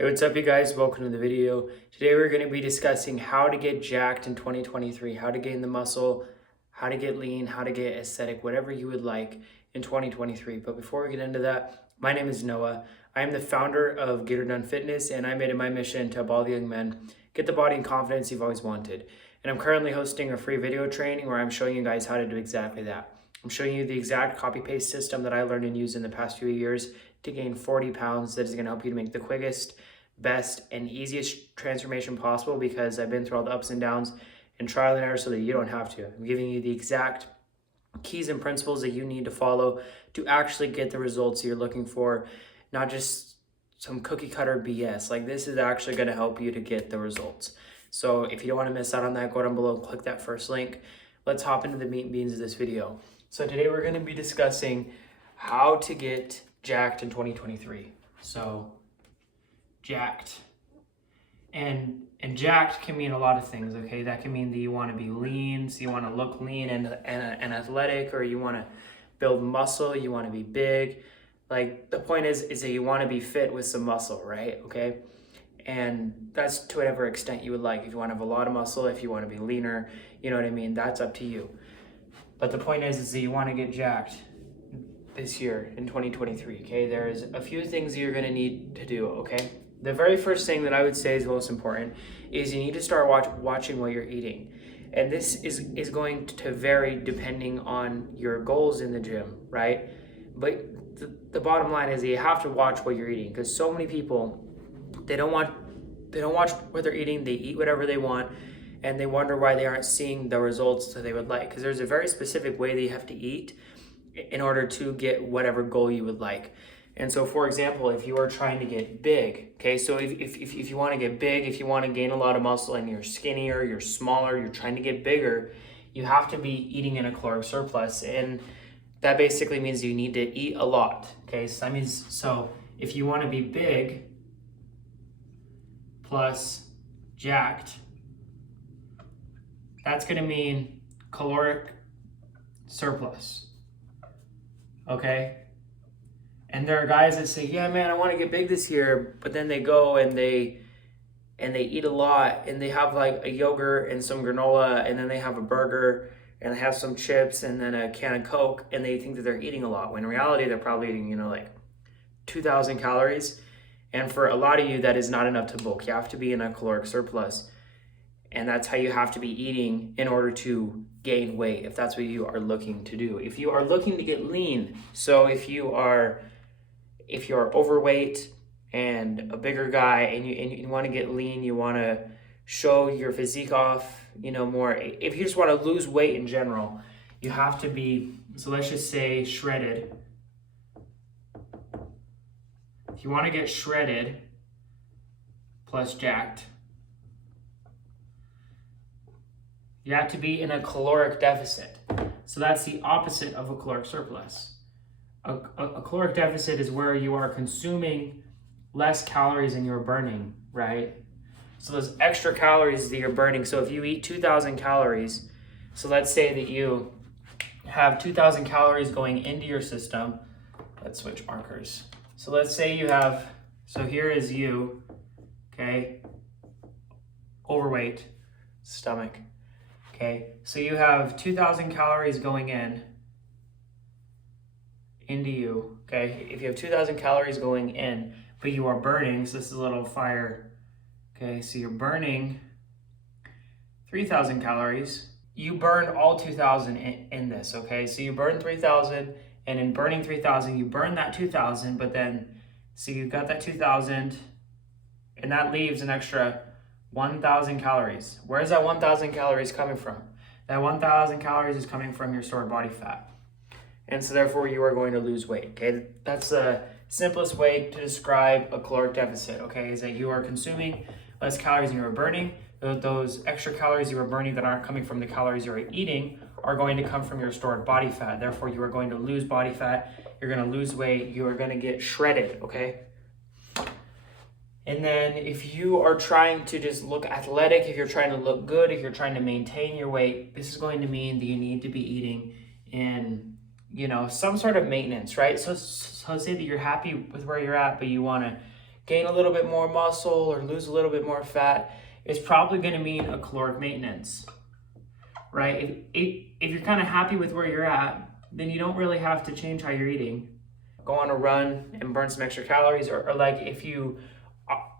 Hey, what's up, you guys? Welcome to the video. Today we're going to be discussing how to get jacked in 2023, how to gain the muscle, how to get lean, how to get aesthetic, whatever you would like in 2023. But before we get into that, my name is Noah. I am the founder of Get Her Done Fitness, and I made it my mission to help all the young men get the body and confidence you've always wanted. And I'm currently hosting a free video training where I'm showing you guys how to do exactly that. I'm showing you the exact copy-paste system that I learned and used in the past few years to gain 40 pounds that is going to help you to make the quickest, best, and easiest transformation possible, because I've been through all the ups and downs and trial and error so that you don't have to. I'm giving you the exact keys and principles that you need to follow to actually get the results you're looking for, not just some cookie cutter BS. Like, this is actually going to help you to get the results. So if you don't want to miss out on that, go down below, click that first link. Let's hop into the meat and beans of this video. So today we're going to be discussing how to get jacked in 2023. So jacked. And jacked can mean a lot of things, okay? That can mean that you want to be lean, so you want to look lean and athletic, or you want to build muscle, you want to be big. Like, the point is that you want to be fit with some muscle, right? Okay? And that's to whatever extent you would like. If you want to have a lot of muscle, if you want to be leaner, you know what I mean? That's up to you. But the point is that you want to get jacked this year in 2023, okay? There's a few things you're going to need to do, okay? The very first thing that I would say is most important is you need to start watching what you're eating. And this is going to vary depending on your goals in the gym, right? But the bottom line is that you have to watch what you're eating, because so many people, they don't watch what they're eating. They eat whatever they want, and they wonder why they aren't seeing the results that they would like, because there's a very specific way that you have to eat in order to get whatever goal you would like. And so, for example, if you are trying to get big, okay, so if you want to get big, if you want to gain a lot of muscle and you're skinnier, you're smaller, you're trying to get bigger, you have to be eating in a caloric surplus. And that basically means you need to eat a lot, okay? So that means, so if you want to be big plus jacked, that's going to mean caloric surplus, okay? And there are guys that say, yeah, man, I want to get big this year, but then they go and they eat a lot, and they have like a yogurt and some granola, and then they have a burger, and they have some chips, and then a can of Coke, and they think that they're eating a lot, when in reality they're probably eating, like 2,000 calories. And for a lot of you, that is not enough to bulk. You have to be in a caloric surplus. And that's how you have to be eating in order to gain weight, if that's what you are looking to do. If you are looking to get lean, so if you're overweight and a bigger guy, and you want to get lean, you want to show your physique off, more. If you just want to lose weight in general, you have to be, so let's just say shredded. If you want to get shredded plus jacked, you have to be in a caloric deficit. So that's the opposite of a caloric surplus. A caloric deficit is where you are consuming less calories than you're burning, right? So those extra calories that you're burning, so if you eat 2,000 calories, so let's say that you have 2,000 calories going into your system. Let's switch markers. So let's say you have, so here is you, okay, overweight, stomach. Okay, so you have 2,000 calories going into you, okay? If you have 2,000 calories going in, but you are burning, so this is a little fire, okay? So you're burning 3,000 calories. You burn all 2,000 in this, okay? So you burn 3,000, and in burning 3,000, you burn that 2,000, but then, so you've got that 2,000, and that leaves an extra 1,000 calories. Where is that 1,000 calories coming from? That 1,000 calories is coming from your stored body fat. And so therefore you are going to lose weight, okay? That's the simplest way to describe a caloric deficit, okay? Is that you are consuming less calories than you are burning. Those extra calories you are burning that aren't coming from the calories you're eating are going to come from your stored body fat. Therefore you are going to lose body fat, you're going to lose weight, you are going to get shredded, okay? And then if you are trying to just look athletic, if you're trying to look good, if you're trying to maintain your weight, this is going to mean that you need to be eating in, some sort of maintenance, right? So say that you're happy with where you're at, but you want to gain a little bit more muscle or lose a little bit more fat, it's probably going to mean a caloric maintenance, right? If you're kind of happy with where you're at, then you don't really have to change how you're eating. Go on a run and burn some extra calories, or like if you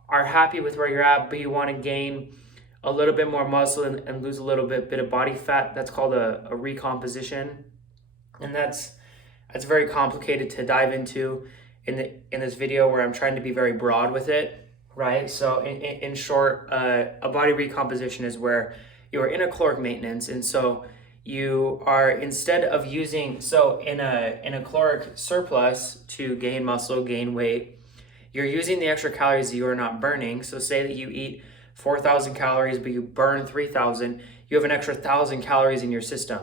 are happy with where you're at, but you want to gain a little bit more muscle and lose a little bit of body fat, that's called a recomposition. And that's very complicated to dive into in this video, where I'm trying to be very broad with it, right? So in short, a body recomposition is where you're in a caloric maintenance, and so you are, instead of using, so in a caloric surplus to gain muscle, gain weight, you're using the extra calories that you are not burning. So say that you eat 4,000 calories, but you burn 3,000, you have an extra 1,000 calories in your system.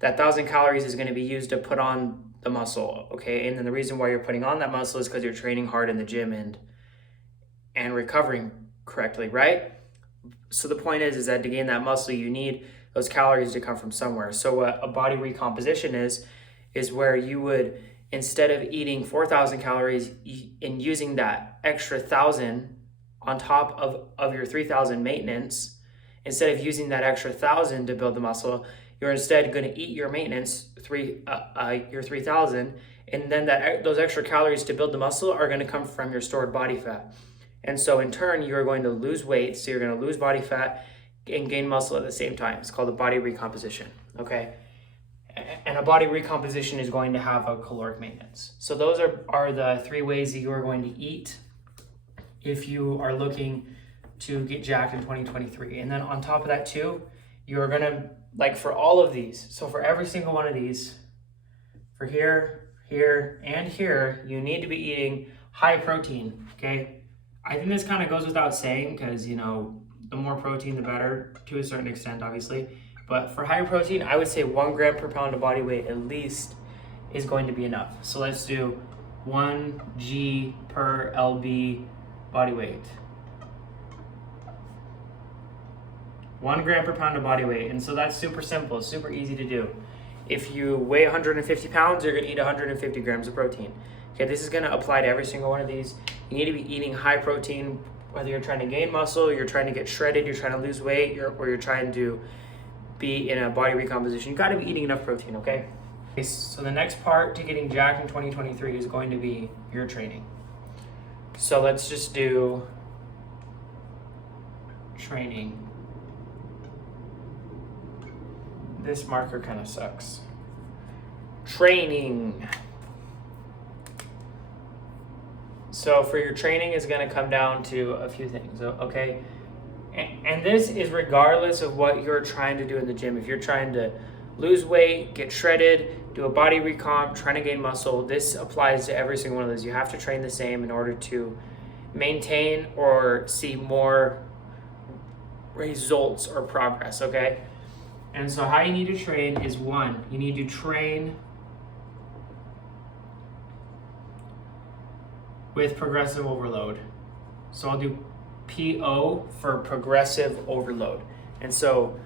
That 1,000 calories is going to be used to put on the muscle, okay? And then the reason why you're putting on that muscle is because you're training hard in the gym and recovering correctly, right? So the point is that to gain that muscle, you need those calories to come from somewhere. So what a body recomposition is where you would, instead of eating 4,000 calories and using that extra 1,000 on top of your 3,000 maintenance, instead of using that extra 1,000 to build the muscle, you're instead going to eat your maintenance, your 3,000, and then those extra calories to build the muscle are going to come from your stored body fat. And so in turn, you're going to lose weight, so you're going to lose body fat and gain muscle at the same time. It's called a body recomposition, okay? And a body recomposition is going to have a caloric maintenance. So those are the 3 ways that you are going to eat if you are looking to get jacked in 2023. And then on top of that too, you're going to, like for all of these, so for every single one of these, for here, here, and here, you need to be eating high protein, okay? I think this kind of goes without saying, because, you know, the more protein, the better, to a certain extent, obviously. But for high protein, I would say 1 gram per pound of body weight at least is going to be enough. So let's do 1 G per lb body weight. 1 gram per pound of body weight. And so that's super simple, super easy to do. If you weigh 150 pounds, you're going to eat 150 grams of protein. Okay, this is going to apply to every single one of these. You need to be eating high protein, whether you're trying to gain muscle, you're trying to get shredded, you're trying to lose weight, or you're trying to be in a body recomposition. You got to be eating enough protein, okay? So the next part to getting jacked in 2023 is going to be your training. So let's just do training. This marker kind of sucks. Training. So for your training is going to come down to a few things, okay? And this is regardless of what you're trying to do in the gym. If you're trying to lose weight, get shredded, do a body recomp, trying to gain muscle, this applies to every single one of those. You have to train the same in order to maintain or see more results or progress, okay? And so how you need to train is 1, you need to train with progressive overload. So I'll do PO for progressive overload. And so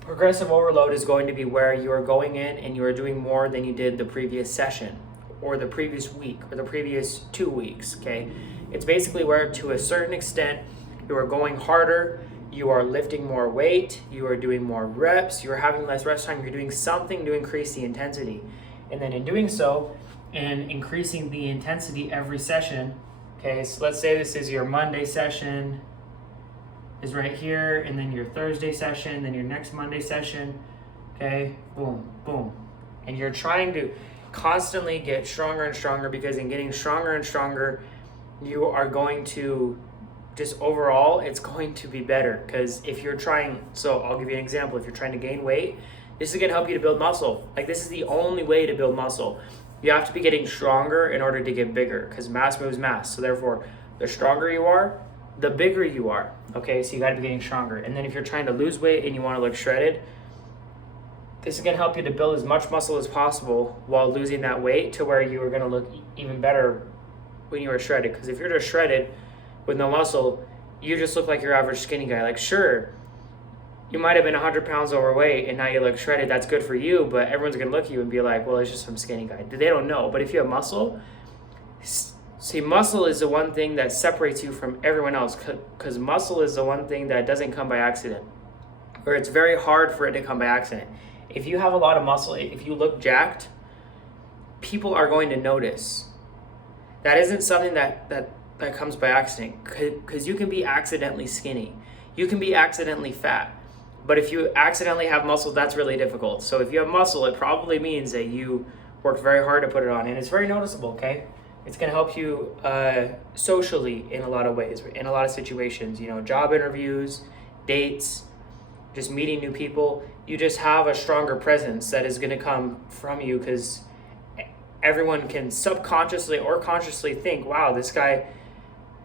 progressive overload is going to be where you are going in and you are doing more than you did the previous session or the previous week or the previous 2 weeks, okay? It's basically where, to a certain extent, you are going harder, you are lifting more weight, you are doing more reps, you are having less rest time, you're doing something to increase the intensity. And then in doing so, and increasing the intensity every session, okay, so let's say this is your Monday session is right here, and then your Thursday session, then your next Monday session, okay, boom, boom. And you're trying to constantly get stronger and stronger, because in getting stronger and stronger, you are going to just overall, it's going to be better. Because if you're trying, so I'll give you an example. If you're trying to gain weight, this is going to help you to build muscle. Like, this is the only way to build muscle. You have to be getting stronger in order to get bigger, because mass moves mass. So therefore, the stronger you are, the bigger you are. Okay, so you got to be getting stronger. And then if you're trying to lose weight and you want to look shredded, this is going to help you to build as much muscle as possible while losing that weight, to where you are going to look even better when you are shredded. Because if you're just shredded with no muscle, you just look like your average skinny guy. Like, sure, you might have been 100 pounds overweight and now you look shredded. That's good for you, but everyone's going to look at you and be like, well, it's just some skinny guy. They don't know. But if you have muscle, See, muscle is the one thing that separates you from everyone else, because muscle is the one thing that doesn't come by accident, or it's very hard for it to come by accident. If you have a lot of muscle, if you look jacked, people are going to notice. That isn't something that comes by accident, because you can be accidentally skinny. You can be accidentally fat. But if you accidentally have muscle, that's really difficult. So if you have muscle, it probably means that you worked very hard to put it on, and it's very noticeable, okay? It's going to help you socially in a lot of ways, in a lot of situations, job interviews, dates, just meeting new people. You just have a stronger presence that is going to come from you, because everyone can subconsciously or consciously think, wow, this guy,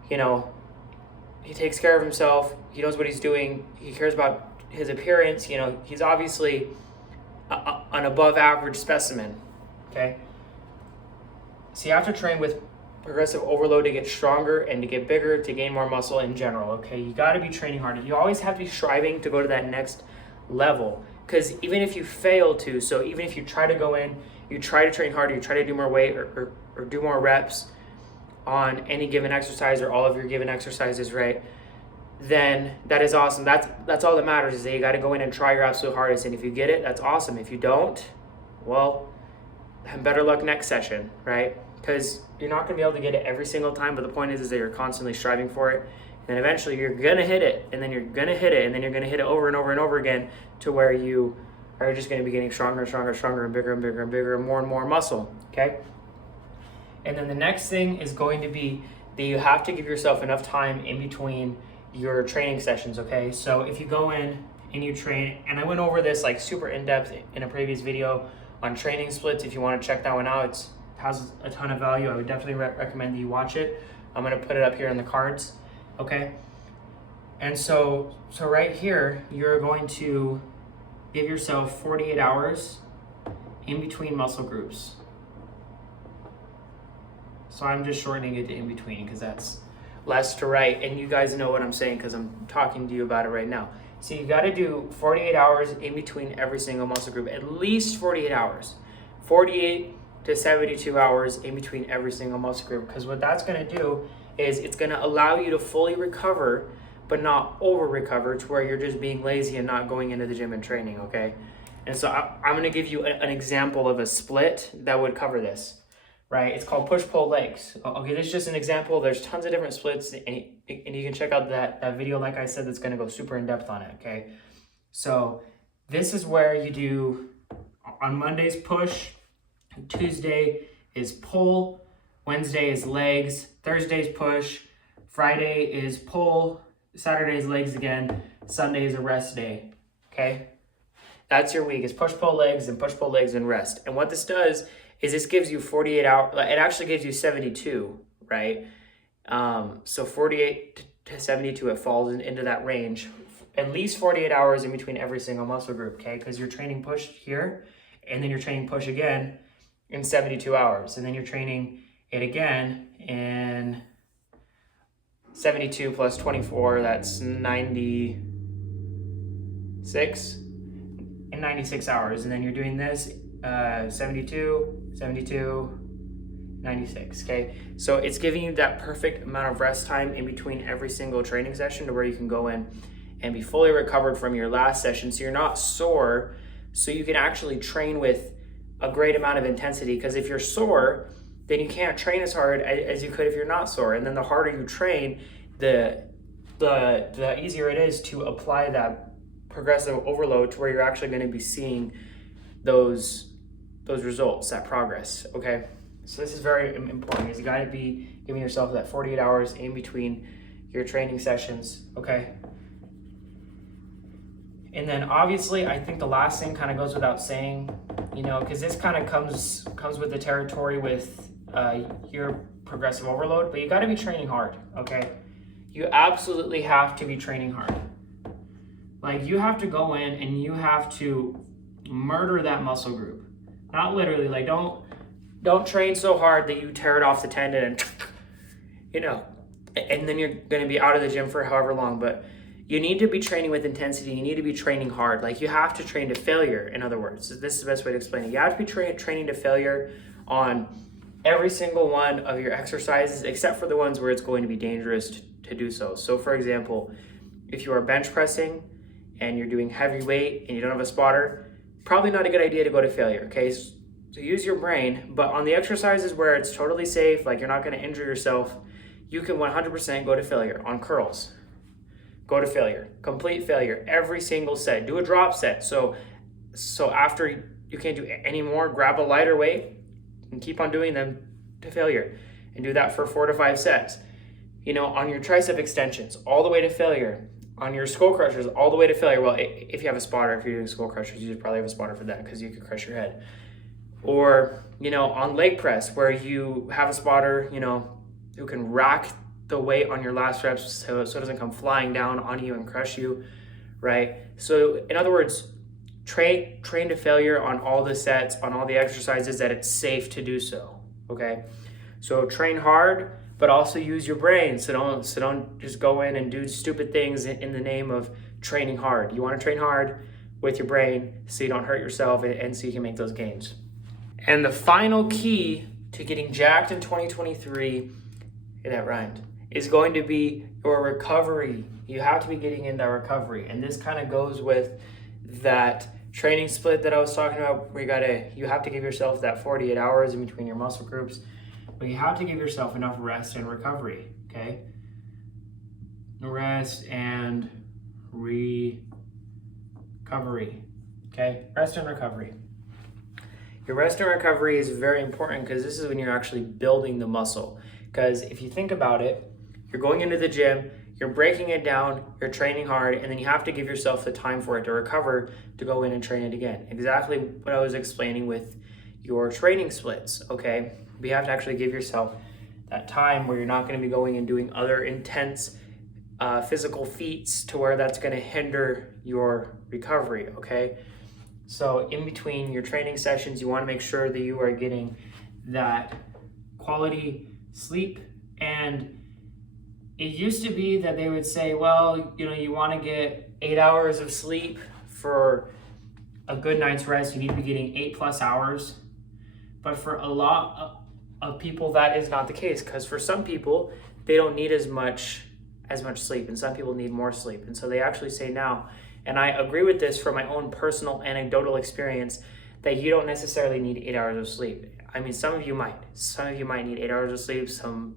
he takes care of himself. He knows what he's doing. He cares about his appearance. He's obviously an above average specimen, okay? So you have to train with progressive overload to get stronger and to get bigger, to gain more muscle in general, okay? You got to be training harder. You always have to be striving to go to that next level, because even if you fail to, so even if you try to go in, you try to train harder, you try to do more weight or do more reps on any given exercise or all of your given exercises, right? Then that is awesome. That's all that matters, is that you got to go in and try your absolute hardest. And if you get it, that's awesome. If you don't, well, better luck next session, right? Because you're not going to be able to get it every single time, but the point is that you're constantly striving for it, and eventually you're going to hit it, and then you're going to hit it, and then you're going to hit it over and over and over again, to where you are just going to be getting stronger and stronger and stronger and bigger and bigger and bigger and more muscle, okay? And then the next thing is going to be that you have to give yourself enough time in between your training sessions, okay? So if you go in and you train, and I went over this like super in-depth in a previous video on training splits. If you want to check that one out, it has a ton of value. I would definitely recommend that you watch it. I'm going to put it up here in the cards, okay? And so right here, you're going to give yourself 48 hours in between muscle groups. So I'm just shortening it to in between, because that's less to right, and you guys know what I'm saying because I'm talking to you about it right now. So you got to do 48 hours in between every single muscle group, at least 48 hours, 48 to 72 hours in between every single muscle group, because what that's going to do is it's going to allow you to fully recover, but not over recover to where you're just being lazy and not going into the gym and training, okay? And so I'm going to give you an example of a split that would cover this. Right, it's called push-pull legs. Okay, this is just an example. There's tons of different splits, and you can check out that video, like I said, that's going to go super in-depth on it, okay? So this is where you do, on Mondays, push, Tuesday is pull, Wednesday is legs, Thursday's push, Friday is pull, Saturday is legs again, Sunday is a rest day, okay? That's your week. It's push-pull legs and push-pull legs and rest. And what this does is this gives you 48 hours, it actually gives you 72, right? So 48 to 72, it falls into that range. At least 48 hours in between every single muscle group, okay? Because you're training push here, and then you're training push again in 72 hours. And then you're training it again in 72 plus 24, that's 96. In 96 hours. And then you're doing this 72, 96, okay? So it's giving you that perfect amount of rest time in between every single training session, to where you can go in and be fully recovered from your last session, so you're not sore, so you can actually train with a great amount of intensity. Because if you're sore, then you can't train as hard as you could if you're not sore. And then the harder you train, the easier it is to apply that progressive overload to where you're actually going to be seeing those results, that progress, okay? So this is very important, is you got to be giving yourself that 48 hours in between your training sessions, okay? And then obviously, I think the last thing kind of goes without saying, because this kind of comes with the territory with your progressive overload, but you got to be training hard, okay? You absolutely have to be training hard. Like, you have to go in and you have to murder that muscle group. Not literally, like, don't train so hard that you tear it off the tendon and, and then you're going to be out of the gym for however long. But you need to be training with intensity. You need to be training hard. Like, you have to train to failure, in other words. This is the best way to explain it. You have to be training to failure on every single one of your exercises, except for the ones where it's going to be dangerous to do so. So for example, if you are bench pressing and you're doing heavy weight and you don't have a spotter, probably not a good idea to go to failure, okay? So use your brain, but on the exercises where it's totally safe, like you're not gonna injure yourself, you can 100% go to failure. On curls, go to failure, complete failure, every single set. Do a drop set. So after you can't do any more, grab a lighter weight and keep on doing them to failure, and do that for 4 to 5 sets. You know, on your tricep extensions, all the way to failure. On your skull crushers, all the way to failure. Well, if you have a spotter, if you're doing skull crushers, you should probably have a spotter for that because you could crush your head. Or, you know, on leg press, where you have a spotter, you know, who can rack the weight on your last reps so it doesn't come flying down on you and crush you, right? So in other words, train to failure on all the sets, on all the exercises that it's safe to do so, okay? So train hard, but also use your brain. So don't just go in and do stupid things in the name of training hard. You want to train hard with your brain so you don't hurt yourself and so you can make those gains. And the final key to getting jacked in 2023, that rhymed, is going to be your recovery. You have to be getting in that recovery. And this kind of goes with that training split that I was talking about, where you have to give yourself that 48 hours in between your muscle groups, but you have to give yourself enough rest and recovery, okay? Rest and recovery, okay? Rest and recovery. Your rest and recovery is very important because this is when you're actually building the muscle. Because if you think about it, you're going into the gym, you're breaking it down, you're training hard, and then you have to give yourself the time for it to recover to go in and train it again. Exactly what I was explaining with your training splits, okay? But you have to actually give yourself that time where you're not going to be going and doing other intense physical feats to where that's going to hinder your recovery, okay? So in between your training sessions, you want to make sure that you are getting that quality sleep. And it used to be that they would say, well, you know, you want to get 8 hours of sleep for a good night's rest. You need to be getting 8+ hours. But for a lot of people, that is not the case, because for some people, they don't need as much sleep, and some people need more sleep. And so they actually say now, and I agree with this from my own personal anecdotal experience, that you don't necessarily need 8 hours of sleep. I mean, some of you might. Some of you might need 8 hours of sleep. Some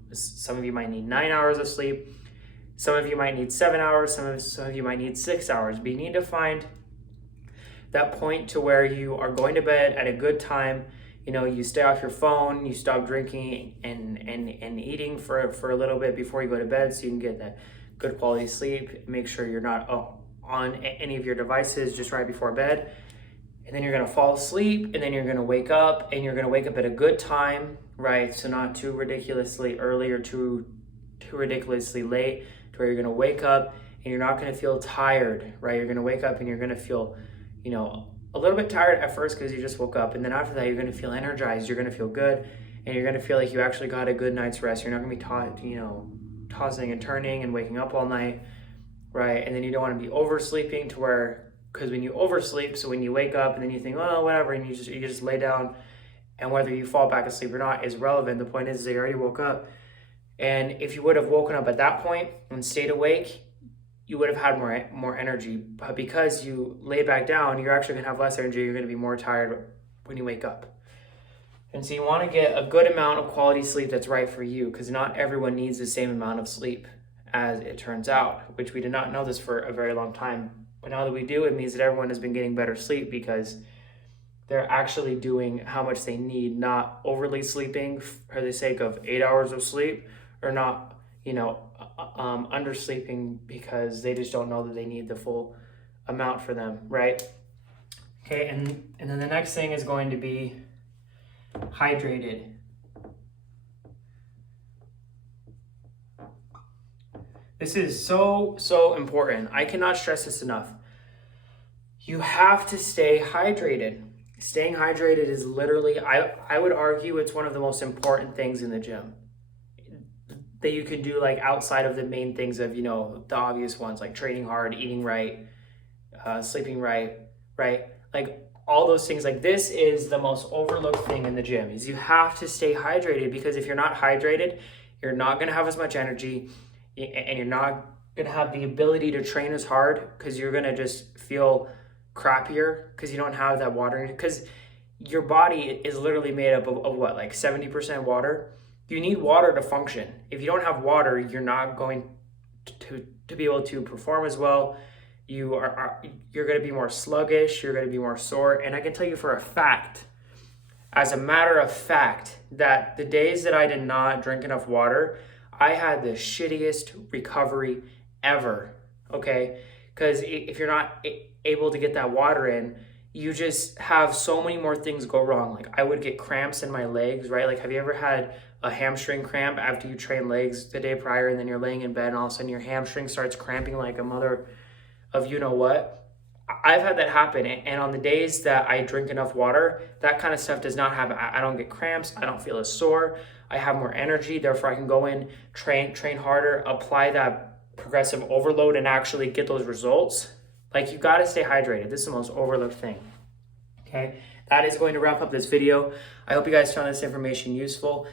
of you might need 9 hours of sleep. Some of you might need 7 hours. Some of you might need 6 hours. But you need to find that point to where you are going to bed at a good time. You know, you stay off your phone, you stop drinking and eating for a little bit before you go to bed, so you can get that good quality sleep. Make sure you're not on any of your devices just right before bed. And then you're gonna fall asleep, and then you're gonna wake up, and you're gonna wake up at a good time, right? So not too ridiculously early or too ridiculously late, to where you're gonna wake up and you're not gonna feel tired, right? You're gonna wake up and you're gonna feel, you know, a little bit tired at first because you just woke up, and then after that you're gonna feel energized, you're gonna feel good, and you're gonna feel like you actually got a good night's rest. You're not gonna be tossing and turning and waking up all night, right? And then you don't wanna be oversleeping to where, because when you oversleep, so when you wake up and then you think, oh, whatever, and you just lay down, and whether you fall back asleep or not is relevant. The point is that you already woke up. And if you would have woken up at that point and stayed awake, you would have had more energy. But because you lay back down, you're actually gonna have less energy. You're gonna be more tired when you wake up. And so you wanna get a good amount of quality sleep that's right for you, because not everyone needs the same amount of sleep, as it turns out, which we did not know this for a very long time. But now that we do, it means that everyone has been getting better sleep because they're actually doing how much they need, not overly sleeping for the sake of 8 hours of sleep, or not, undersleeping because they just don't know that they need the full amount for them, right? Okay, and then the next thing is going to be hydrated. This is so important. I cannot stress this enough. You have to stay hydrated. Staying hydrated is literally, I would argue, it's one of the most important things in the gym that you can do, like outside of the main things of, the obvious ones like training hard, eating right, sleeping right? Like all those things. Like, this is the most overlooked thing in the gym, is you have to stay hydrated, because if you're not hydrated, you're not going to have as much energy, and you're not going to have the ability to train as hard, because you're going to just feel crappier because you don't have that water. Because your body is literally made up of what, like 70% water. You need water to function. If you don't have water, you're not going to be able to perform as well. You're going to be more sluggish, you're going to be more sore. And I can tell you for a fact, as a matter of fact, that the days that I did not drink enough water, I had the shittiest recovery ever, okay? Because if you're not able to get that water in, you just have so many more things go wrong. Like, I would get cramps in my legs, right? Like, have you ever had a hamstring cramp after you train legs the day prior, and then you're laying in bed and all of a sudden your hamstring starts cramping like a mother of you know what? I've had that happen, and on the days that I drink enough water, that kind of stuff does not happen. I don't get cramps, I don't feel as sore, I have more energy, therefore I can go in, train harder, apply that progressive overload, and actually get those results. Like, you got to stay hydrated. This is the most overlooked thing. Okay, that is going to wrap up this video. I hope you guys found this information useful.